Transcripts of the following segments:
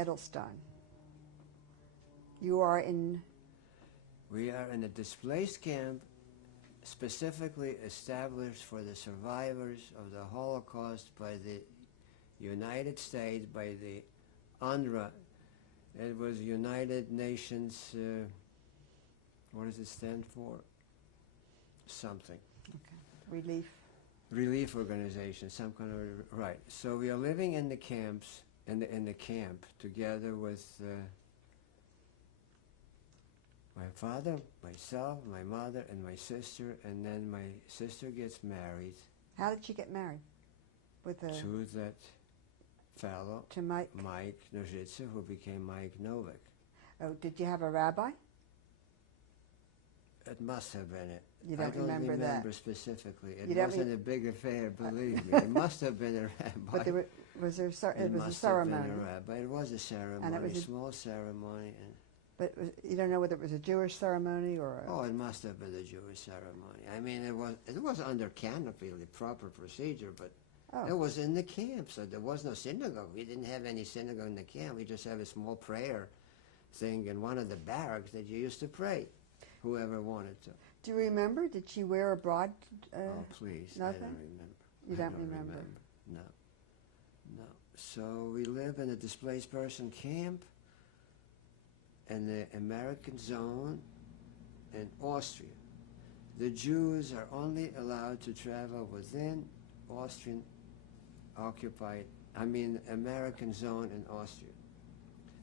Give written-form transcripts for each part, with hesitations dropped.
Edelstein. You are in... We are in a displaced camp specifically established for the survivors of the Holocaust by the United States, by the UNRWA. It was United Nations, what does it stand for? Something. Okay. Relief organization, some kind of, right. So we are living in the camps, in the camp, together with my father, myself, my mother, and my sister, and then my sister gets married. How did she get married? With a... To that fellow, to Mike Nożyce, who became Mike Novak. Oh, did you have a rabbi? It must have been it. You don't remember that? I don't remember specifically. It You don't wasn't a big affair, believe me. It must have been a rabbi. But there was there it was a ceremony. It must have been a rabbi. It was a ceremony, And it was a small ceremony. And but you don't know whether it was a Jewish ceremony or a... Oh, it must have been a Jewish ceremony. I mean, it was under canopy, the proper procedure, but it was in the camp, so there was no synagogue. We didn't have any synagogue in the camp. We just have a small prayer thing in one of the barracks that you used to pray, whoever wanted to. Do you remember? Did she wear a broad... oh, please. Nothing? I don't remember. You don't remember? No. No. So we live in a displaced person camp in the American zone in Austria. The Jews are only allowed to travel within Austrian occupied, American zone in Austria.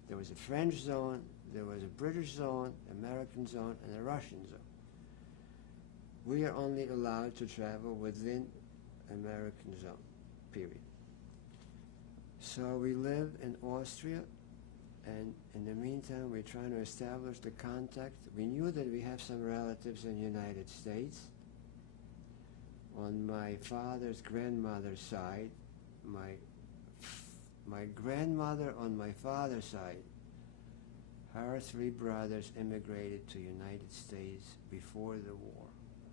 There was a French zone, there was a British zone, American zone, and a Russian zone. We are only allowed to travel within American zone, period. So we live in Austria, and in the meantime we're trying to establish the contact. We knew that we have some relatives in the United States. On my father's grandmother's side, my grandmother on my father's side, her three brothers immigrated to the United States before the war,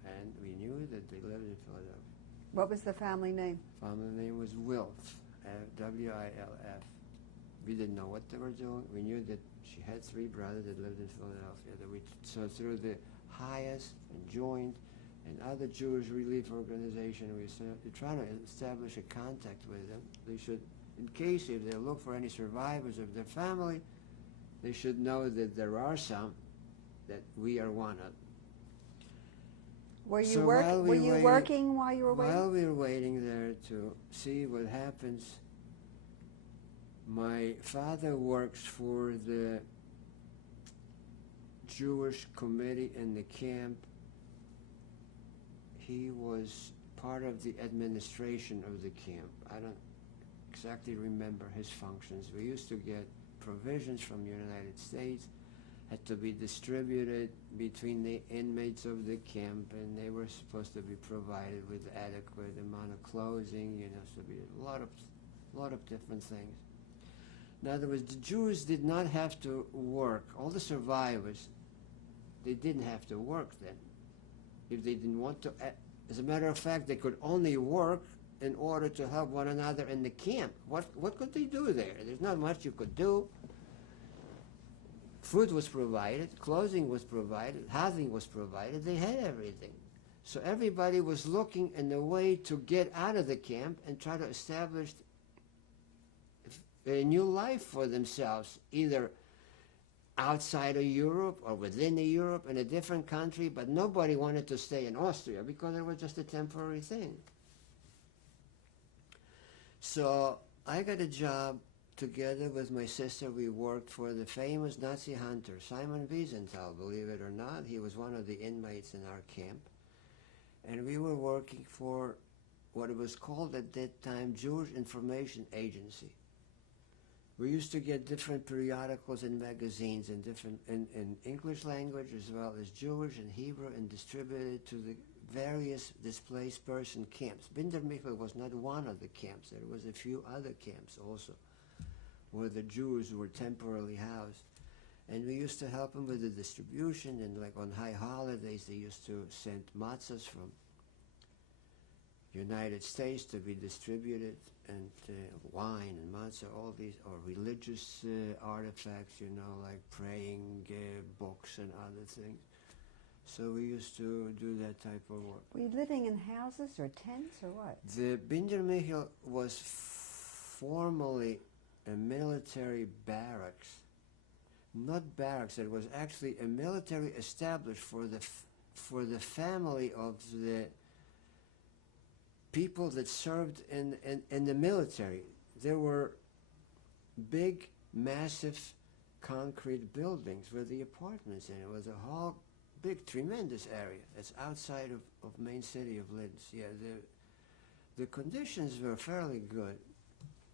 and we knew that they lived in Philadelphia. What was the family name? Family name was Wilf, W-I-L-F. We didn't know what they were doing. We knew that she had three brothers that lived in Philadelphia. So through the Highest and Joint and other Jewish relief organizations, we're trying to establish a contact with them. They should, in case if they look for any survivors of their family, they should know that there are some, that we are one of them. Were you working while you were waiting? While we were waiting there to see what happens, my father works for the Jewish committee in the camp. He was part of the administration of the camp. I don't exactly remember his functions. We used to get provisions from the United States, had to be distributed between the inmates of the camp, and they were supposed to be provided with adequate amount of clothing, so be a lot of different things. In other words, the Jews did not have to work. All the survivors, they didn't have to work then. If they didn't want to, as a matter of fact, they could only work in order to help one another in the camp. What could they do there? There's not much you could do. Food was provided, clothing was provided, housing was provided. They had everything. So everybody was looking in a way to get out of the camp and try to establish a new life for themselves, either outside of Europe or within Europe in a different country, but nobody wanted to stay in Austria because it was just a temporary thing. So I got a job together with my sister. We worked for the famous Nazi hunter, Simon Wiesenthal, believe it or not. He was one of the inmates in our camp. And we were working for what it was called at that time Jewish Information Agency. We used to get different periodicals and magazines in English language as well as Jewish and Hebrew, and distributed to the various displaced person camps. Binder Michel was not one of the camps. There was a few other camps also where the Jews were temporarily housed. And we used to help them with the distribution, and like on high holidays they used to send matzahs from United States to be distributed, and wine and matzah, all these, or religious artifacts, you know, like praying books and other things. So we used to do that type of work. Were you living in houses or tents or what? The Binder Michel was formerly a military barracks. Not barracks, it was actually a military established for the family of the people that served in the military. There were big, massive concrete buildings with the apartments in it. It was a whole big, tremendous area. It's outside of main city of Linz. Yeah, the conditions were fairly good.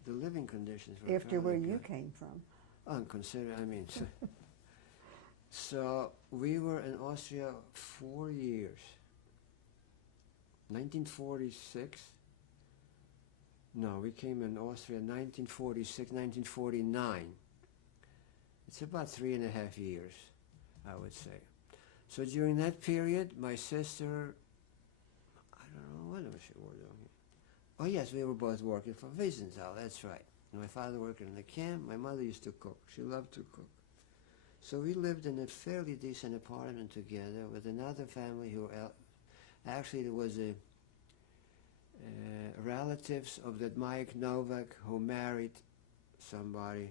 The living conditions were After fairly where good. you came from. So we were in Austria 4 years. 1946. No, we came in Austria 1946, 1949. It's about 3.5 years, I would say. So during that period, my sister, I don't know, what was she working on? Oh yes, we were both working for Wiesenthal, that's right. My father worked in the camp, my mother used to cook. She loved to cook. So we lived in a fairly decent apartment together with another family who, actually there was a relatives of that Mike Novak who married somebody,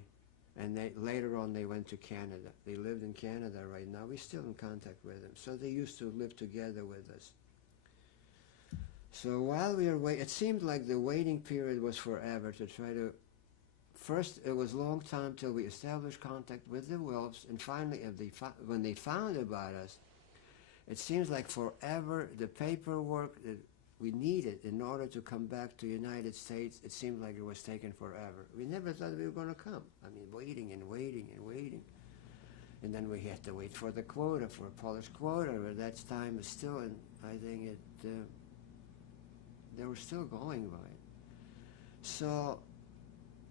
and later on they went to Canada. They lived in Canada right now. We're still in contact with them. So they used to live together with us. So while we were waiting, it seemed like the waiting period was forever to try to. First, it was a long time till we established contact with the Wilfs, and finally, when they found about us, it seems like forever the paperwork that we needed in order to come back to the United States, it seemed like it was taking forever. We never thought we were going to come. I mean, waiting and waiting and waiting. And then we had to wait for the quota, for a Polish quota, but that time is still, and I think they were still going by it. So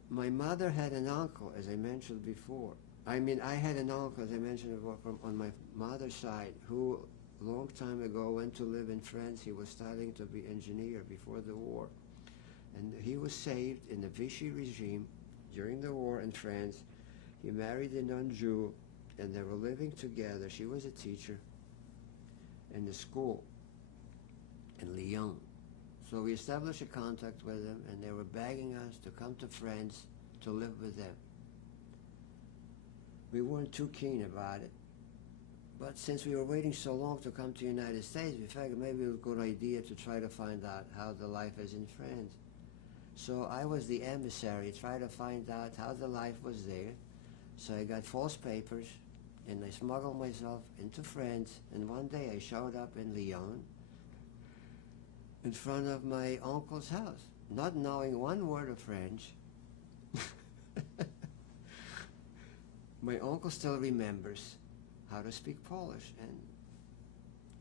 my mother had an uncle, as I mentioned before. I mean, I had an uncle, as I mentioned before, on my mother's side, who a long time ago went to live in France. He was studying to be engineer before the war. And he was saved in the Vichy regime during the war in France. He married a non-Jew, and they were living together. She was a teacher in the school in Lyon. So we established a contact with them, and they were begging us to come to France to live with them. We weren't too keen about it. But since we were waiting so long to come to the United States, we figured maybe it was a good idea to try to find out how the life is in France. So I was the emissary, trying to find out how the life was there. So I got false papers, and I smuggled myself into France, and one day I showed up in Lyon in front of my uncle's house, not knowing one word of French. My uncle still remembers how to speak Polish, and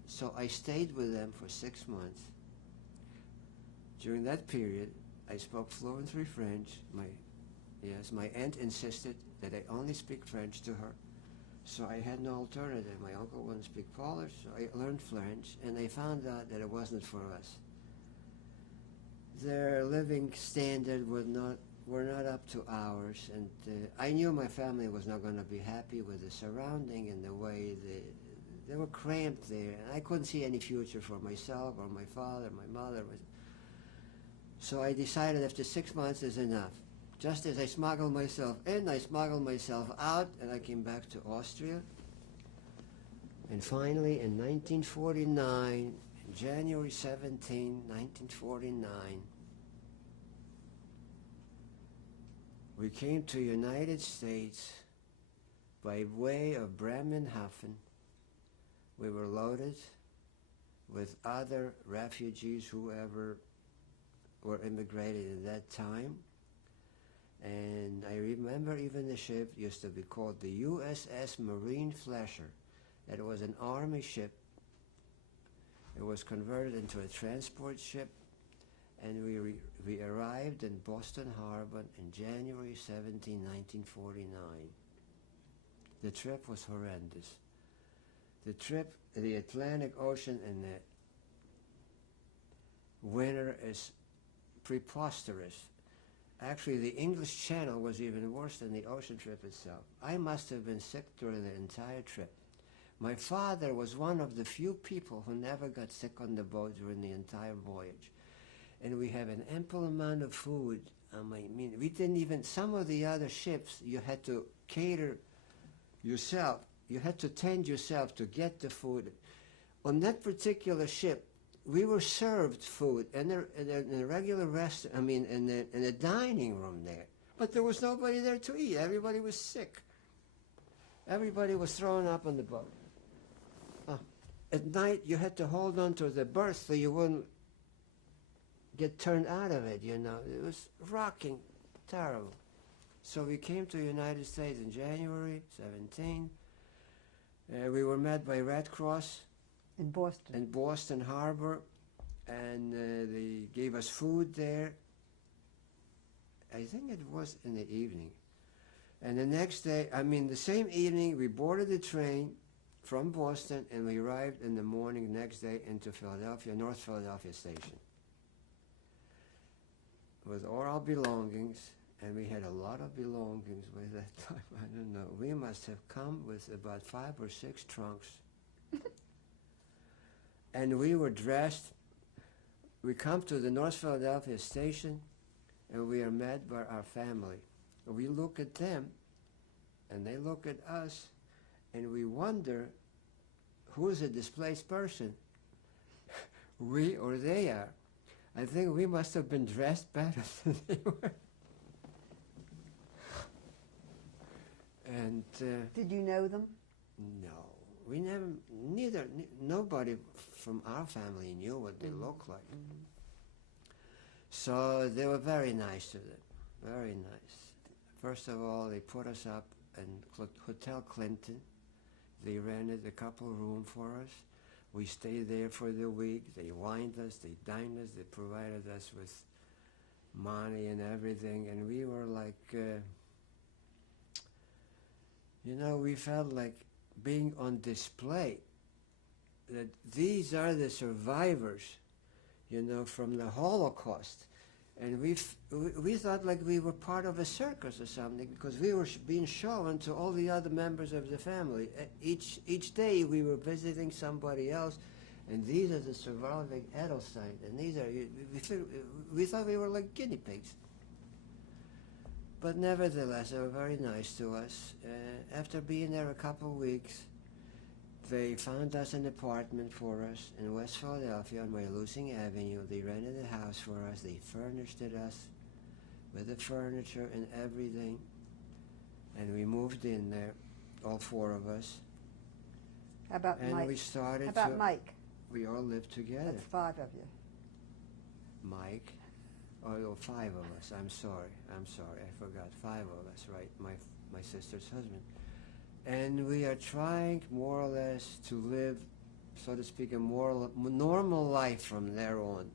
so I stayed with them for 6 months. During that period, I spoke fluently French. My aunt insisted that I only speak French to her, so I had no alternative. My uncle wouldn't speak Polish, so I learned French, and I found out that it wasn't for us. Their living standard were not up to ours, and I knew my family was not going to be happy with the surrounding and the way they were cramped there, and I couldn't see any future for myself or my father, my mother. So I decided after 6 months is enough. Just as I smuggled myself in, I smuggled myself out, and I came back to Austria. And finally, in 1949, January 17, 1949, we came to the United States by way of Bremerhaven. We were loaded with other refugees, whoever were immigrated at that time. And I remember even the ship used to be called the USS Marine Flesher. That was an army ship. It was converted into a transport ship, and we arrived in Boston Harbor in January 17, 1949. The trip was horrendous. The trip, the Atlantic Ocean, and winter is preposterous. Actually, the English Channel was even worse than the ocean trip itself. I must have been sick during the entire trip. My father was one of the few people who never got sick on the boat during the entire voyage. And we have an ample amount of food. I mean, we didn't even, some of the other ships, you had to cater yourself. You had to tend yourself to get the food. On that particular ship, we were served food in a regular in a dining room there. But there was nobody there to eat. Everybody was sick. Everybody was thrown up on the boat. At night, you had to hold on to the berth so you wouldn't get turned out of it, you know. It was rocking, terrible. So we came to the United States in January 17. We were met by Red Cross. In Boston. In Boston Harbor. And they gave us food there. I think it was in the evening. And the next day, the same evening, we boarded the train from Boston, and we arrived in the morning next day into Philadelphia, North Philadelphia Station, with all our belongings, and we had a lot of belongings by that time. I don't know. We must have come with about 5 or 6 trunks. And we were dressed. We come to the North Philadelphia Station, and we are met by our family. We look at them, and they look at us, and we wonder who is a displaced person, we or they are. I think we must have been dressed better than they were. And did you know them? No, we never. Nobody from our family knew what they looked like. Mm-hmm. So they were very nice to them, very nice. First of all, they put us up in Hotel Clinton. They rented a couple rooms for us. We stayed there for the week. They wined us, they dined us, they provided us with money and everything. And we were like, we felt like being on display. That these are the survivors, from the Holocaust. And we thought like we were part of a circus or something, because we were being shown to all the other members of the family. Each day we were visiting somebody else, and these are the surviving Edelstein, and these are, we thought we were like guinea pigs. But nevertheless, they were very nice to us. After being there a couple of weeks, they found us an apartment for us in West Philadelphia on Waylusing Avenue. They rented a house for us. They furnished it us with the furniture and everything. And we moved in there, all 4 of us. How about and Mike? And we started How about Mike? We all lived together. That's 5 of you. Mike? Oh, 5 of us. I'm sorry. I forgot. 5 of us, right? My sister's husband. And we are trying more or less to live, so to speak, a more normal life from there on.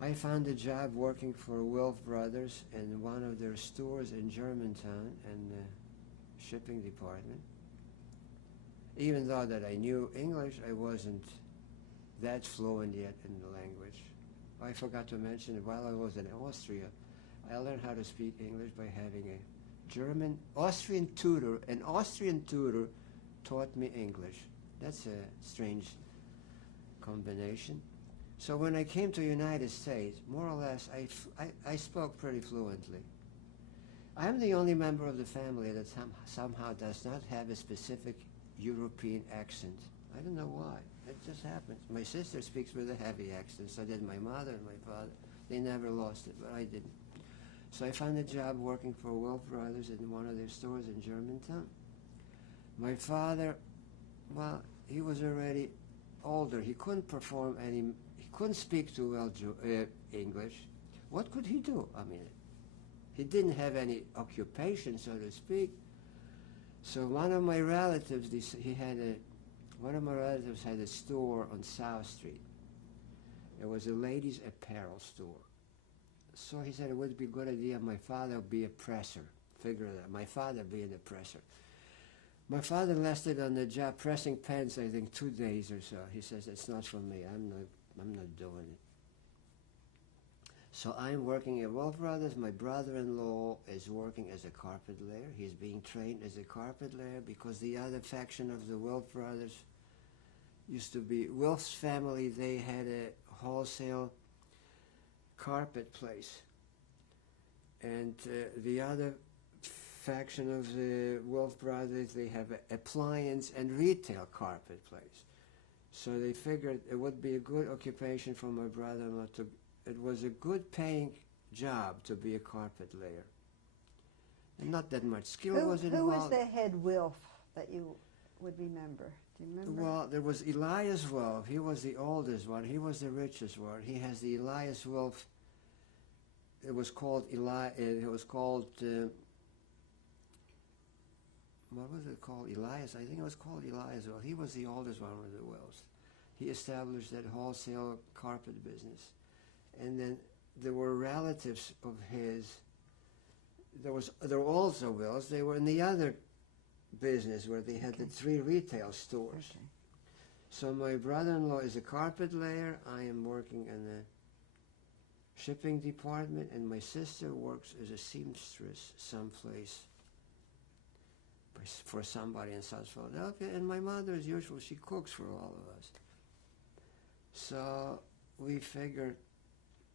I found a job working for Wilf Brothers in one of their stores in Germantown in the shipping department. Even though that I knew English, I wasn't that fluent yet in the language. I forgot to mention that while I was in Austria, I learned how to speak English by having a Austrian tutor. An Austrian tutor taught me English. That's a strange combination. So when I came to the United States, more or less, I spoke pretty fluently. I'm the only member of the family that somehow does not have a specific European accent. I don't know why. It just happens. My sister speaks with a heavy accent, so did my mother and my father. They never lost it, but I didn't. So I found a job working for Wilf Brothers in one of their stores in Germantown. My father, well, he was already older. He couldn't he couldn't speak too well English. What could he do? He didn't have any occupation, so to speak. So one of my relatives, one of my relatives had a store on South Street. It was a ladies' apparel store. So he said it would be a good idea my father be a presser. Figure that, my father being a presser. My father lasted on the job pressing pens, I think, 2 days or so. He says, it's not for me. I'm not doing it. So I'm working at Wolf Brothers. My brother-in-law is working as a carpet layer. He's being trained as a carpet layer because the other faction of the Wolf Brothers used to be Wolf's family. They had a wholesale carpet place. And the other faction of the Wolf Brothers, they have an appliance and retail carpet place. So they figured it would be a good occupation for my brother-in-law to. It was a good paying job to be a carpet layer. And not that much skill was involved. Who was the head Wilf that you would remember? Do you remember? Well, there was Elias Wolf. He was the oldest one. He was the richest one. He has the Elias Wolf. It was called what was it called? Elias. I think it was called Elias Wolf. He was the oldest one of the Wolves. He established that wholesale carpet business. And then there were relatives of his. There were also Wills. They were in the other business where they had the 3 retail stores. Okay. So my brother-in-law is a carpet layer. I am working in the shipping department, and my sister works as a seamstress someplace for somebody in South Philadelphia. And my mother, as usual, she cooks for all of us. So we figured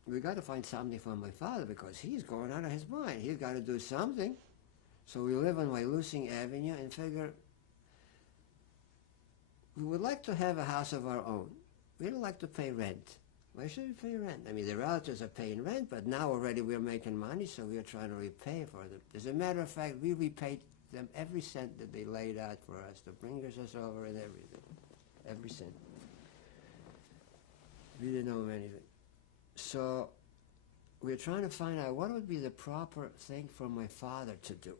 we got to find something for my father because he's going out of his mind. He's got to do something. So we live on Wailusing Avenue and figure we would like to have a house of our own. We don't like to pay rent. Why should we pay rent? I mean, the relatives are paying rent, but now already we're making money, so we're trying to repay for them. As a matter of fact, we repaid them every cent that they laid out for us to bring us over and everything. Every cent. We didn't know anything. So we're trying to find out what would be the proper thing for my father to do,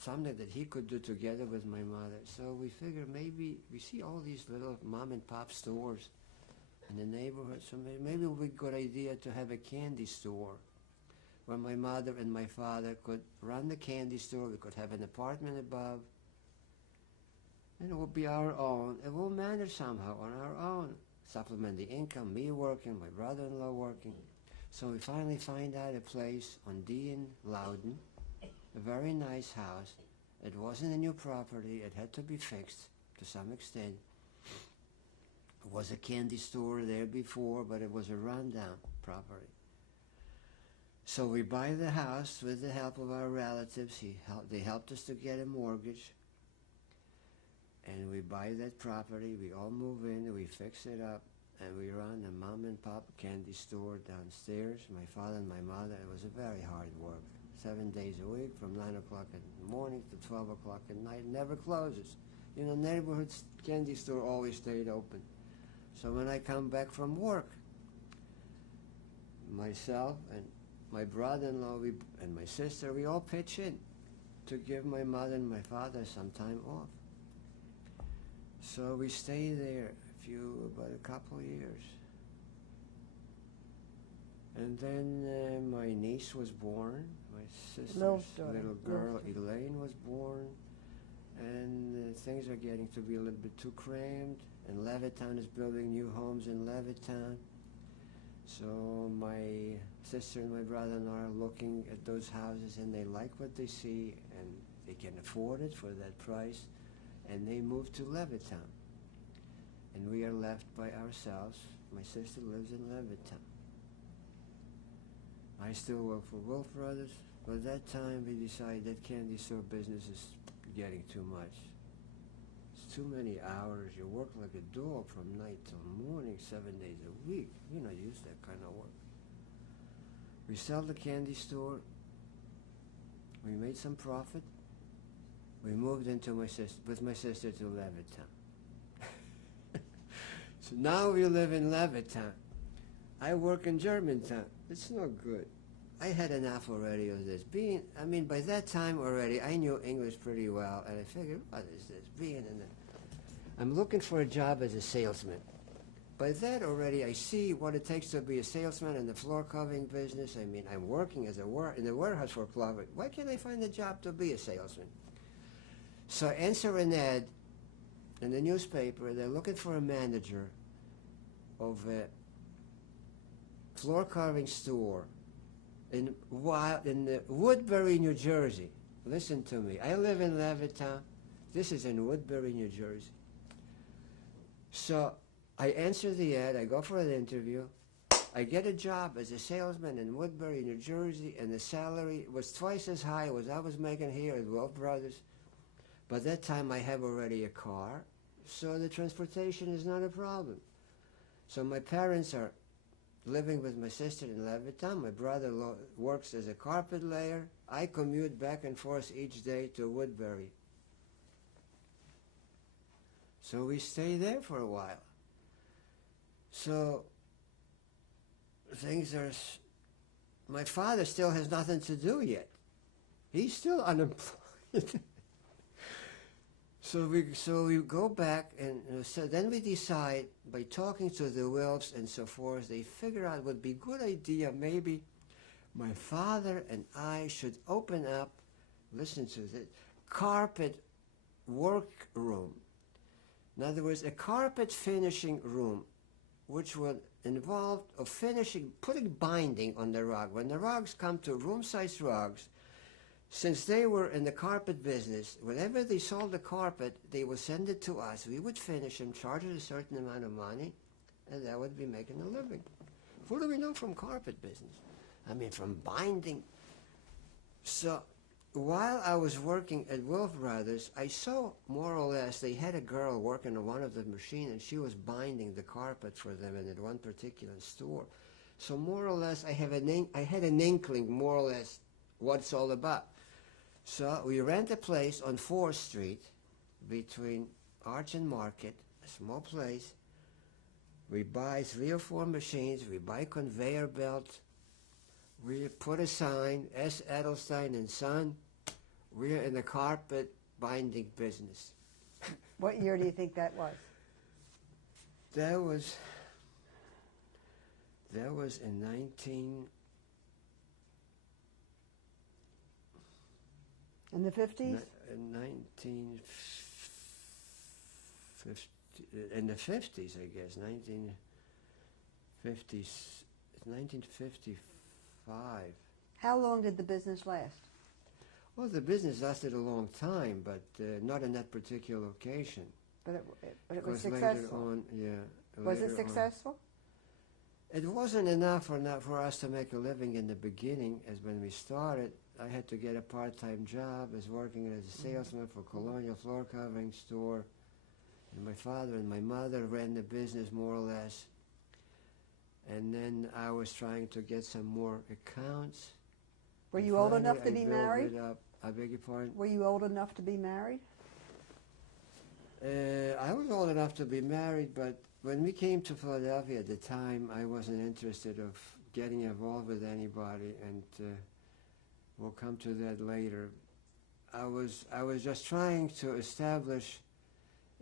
something that he could do together with my mother. So we figured maybe we see all these little mom and pop stores in the neighborhood, so maybe it would be a good idea to have a candy store where my mother and my father could run the candy store. We could have an apartment above, and it would be our own. It will manage somehow on our own. Supplement the income, me working, my brother-in-law working. So we finally find out a place on D in Loudon, a very nice house. It wasn't a new property. It had to be fixed to some extent. It was a candy store there before, but it was a rundown property. So we buy the house with the help of our relatives. They helped us to get a mortgage. And we buy that property, we all move in, we fix it up, and we run a mom and pop candy store downstairs. My father and my mother, it was a very hard work. 7 days a week, from 9 o'clock in the morning to 12 o'clock at night, never closes. You know, neighborhood candy store always stayed open. So when I come back from work, myself and my brother-in-law and my sister, we all pitch in to give my mother and my father some time off. So we stay there about a couple of years. And then my niece was born, my sister's little girl Elaine was born, and things are getting to be a little bit too crammed, and Levittown is building new homes in Levittown. So my sister and my brother-in-law are looking at those houses, and they like what they see, and they can afford it for that price. And they moved to Levittown. And we are left by ourselves. My sister lives in Levittown. I still work for Wolf Brothers. But at that time, we decided that candy store business is getting too much. It's too many hours. You work like a dog from night till morning, 7 days a week. You're not used to that kind of work. We sell the candy store. We made some profit. We moved into with my sister to Levittown. So now we live in Levittown. I work in Germantown. It's no good. I had enough already of this. By that time already, I knew English pretty well, and I figured, what is this? I'm looking for a job as a salesman. By that already, I see what it takes to be a salesman in the floor covering business. I'm working in the warehouse for clothing. Why can't I find a job to be a salesman? So I answer an ad in the newspaper. They're looking for a manager of a floor carving store in Woodbury, New Jersey. Listen to me. I live in Levittown. This is in Woodbury, New Jersey. So I answer the ad. I go for an interview. I get a job as a salesman in Woodbury, New Jersey, and the salary was twice as high as I was making here at Wolf Brothers. By that time, I have already a car, so the transportation is not a problem. So my parents are living with my sister in Levittown. My brother works as a carpet layer. I commute back and forth each day to Woodbury. So we stay there for a while. So things are... My father still has nothing to do yet. He's still unemployed. So we go back, and so then we decide, by talking to the Wilfs and so forth, they figure out it would be a good idea, maybe my father and I should open up, listen to this, carpet work room. In other words, a carpet finishing room, which would involve of finishing, putting binding on the rug. When the rugs come to room-sized rugs, since they were in the carpet business, whenever they sold the carpet, they would send it to us. We would finish them, charge it a certain amount of money, and that would be making a living. What do we know from carpet business? I mean, from binding. So while I was working at Wolf Brothers, I saw more or less they had a girl working on one of the machines, and she was binding the carpet for them in one particular store. So more or less, I had an inkling, more or less, what it's all about. So we rent a place on 4th Street between Arch and Market, a small place. We buy 3 or 4 machines. We buy conveyor belt. We put a sign, S. Edelstein and Son. We're in the carpet binding business. What year do you think that was? That was in 19... In the 50s? In 1950, in the 50s, I guess, 1955. How long did the business last? Well, the business lasted a long time, but not in that particular location. But it was Later successful. on, yeah. Was it later successful? On, it wasn't enough for us to make a living in the beginning, as when we started. I had to get a part-time job as working as a salesman for Colonial Floor Covering Store. And my father and my mother ran the business more or less. And then I was trying to get some more accounts. Were you old enough to be married? I beg your pardon? Were you old enough to be married? I was old enough to be married, but when we came to Philadelphia at the time, I wasn't interested of getting involved with anybody, and we'll come to that later. I was just trying to establish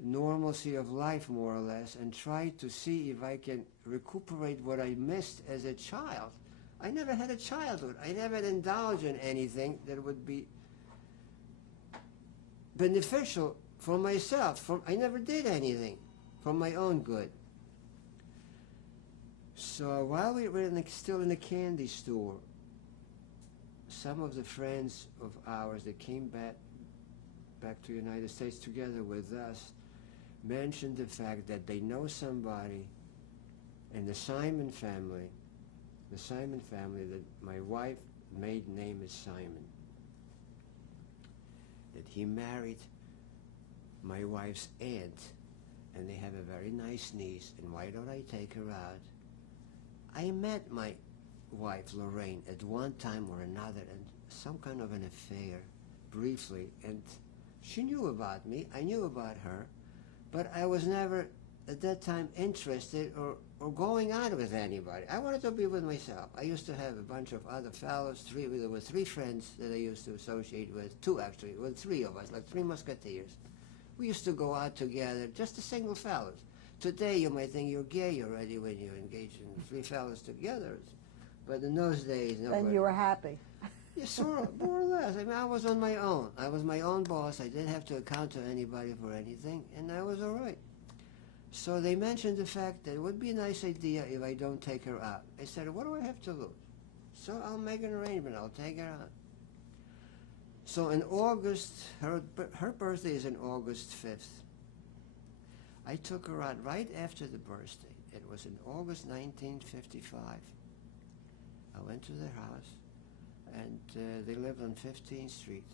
normalcy of life, more or less, and try to see if I can recuperate what I missed as a child. I never had a childhood. I never indulged in anything that would be beneficial for myself. I never did anything for my own good. So while we were still in the candy store, some of the friends of ours that came back to the United States together with us mentioned the fact that they know somebody in the Simon family, that my wife, maiden name is Simon, that he married my wife's aunt, and they have a very nice niece, and why don't I take her out? I met my wife, Lorraine, at one time or another, and some kind of an affair, briefly, and she knew about me, I knew about her, but I was never, at that time, interested or going out with anybody. I wanted to be with myself. I used to have a bunch of other fellows, there were 3 friends that I used to associate with, 2 actually, well 3 of us, like 3 musketeers. We used to go out together, just the single fellows. Today you might think you're gay already when you engage in 3 fellows together. But in those days, nobody... And you were happy. Yeah, sort of, more or less. I mean, I was on my own. I was my own boss. I didn't have to account to anybody for anything, and I was all right. So they mentioned the fact that it would be a nice idea if I don't take her out. I said, what do I have to lose? So I'll make an arrangement. I'll take her out. So in August, her birthday is on August 5th. I took her out right after the birthday. It was in August 1955. I went to their house, and they lived on 15th Street,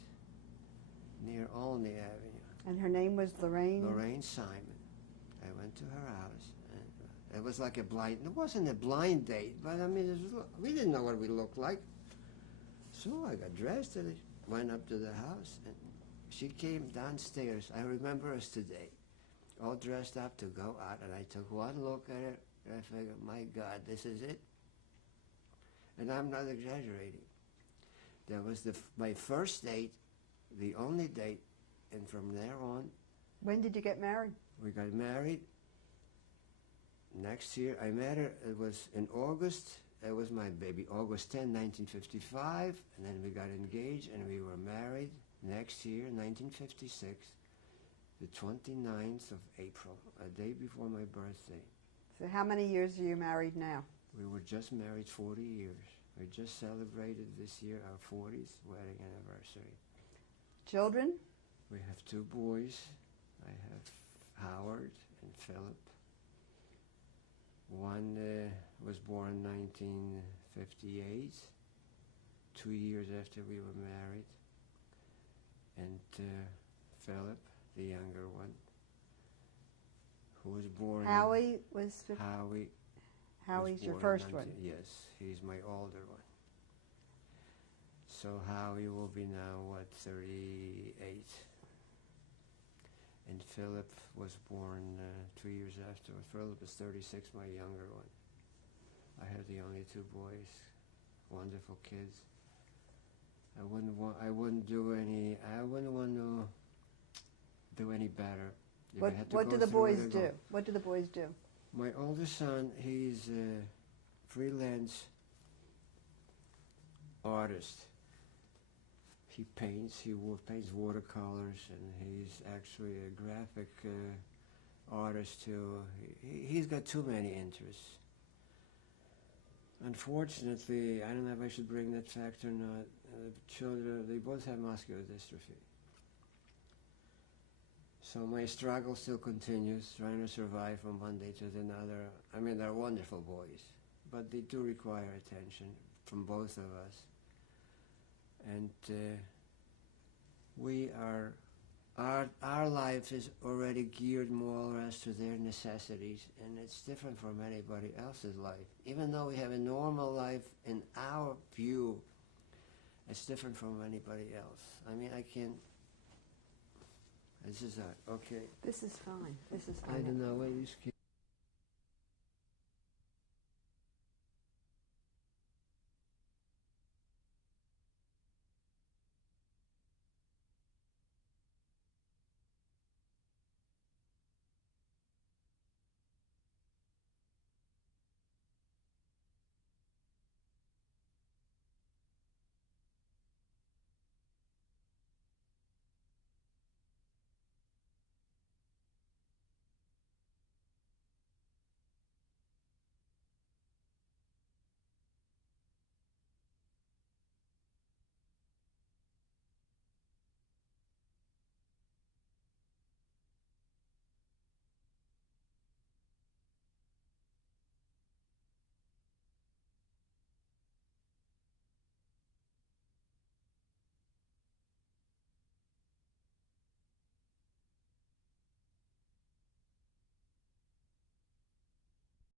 near Olney Avenue. And her name was Lorraine? Lorraine Simon. I went to her house, and it was like a blind, it wasn't a blind date, but I mean, we didn't know what we looked like. So I got dressed and I went up to the house, and she came downstairs. I remember us today, all dressed up to go out, and I took one look at her, and I figured, my God, this is it. And I'm not exaggerating. That was my first date, the only date, and from there on... When did you get married? We got married next year. I met her, it was in August. It was my baby, August 10, 1955, and then we got engaged, and we were married next year, 1956, the 29th of April, a day before my birthday. So how many years are you married now? We were just married 40 years. We just celebrated this year our 40th wedding anniversary. Children? We have 2 boys. I have Howard and Philip. One was born in 1958, 2 years after we were married. And Philip, the younger one, who was born... Howie was... Howie's your first one? Yes, he's my older one. So Howie will be now, what, 38. And Philip was born 2 years after. Philip is 36, my younger one. I have the only 2 boys, wonderful kids. I wouldn't want to do any better. What do the boys do? What do the boys do? My oldest son, he's a freelance artist. He paints, paints watercolors, and he's actually a graphic artist too. He's got too many interests. Unfortunately, I don't know if I should bring that fact or not, children, they both have muscular dystrophy. So my struggle still continues, trying to survive from one day to another. I mean, they're wonderful boys, but they do require attention from both of us. And our life is already geared more or less to their necessities, and it's different from anybody else's life. Even though we have a normal life in our view, it's different from anybody else. I mean, I can't... This is okay. This is fine. This is fine. I don't know. Wait,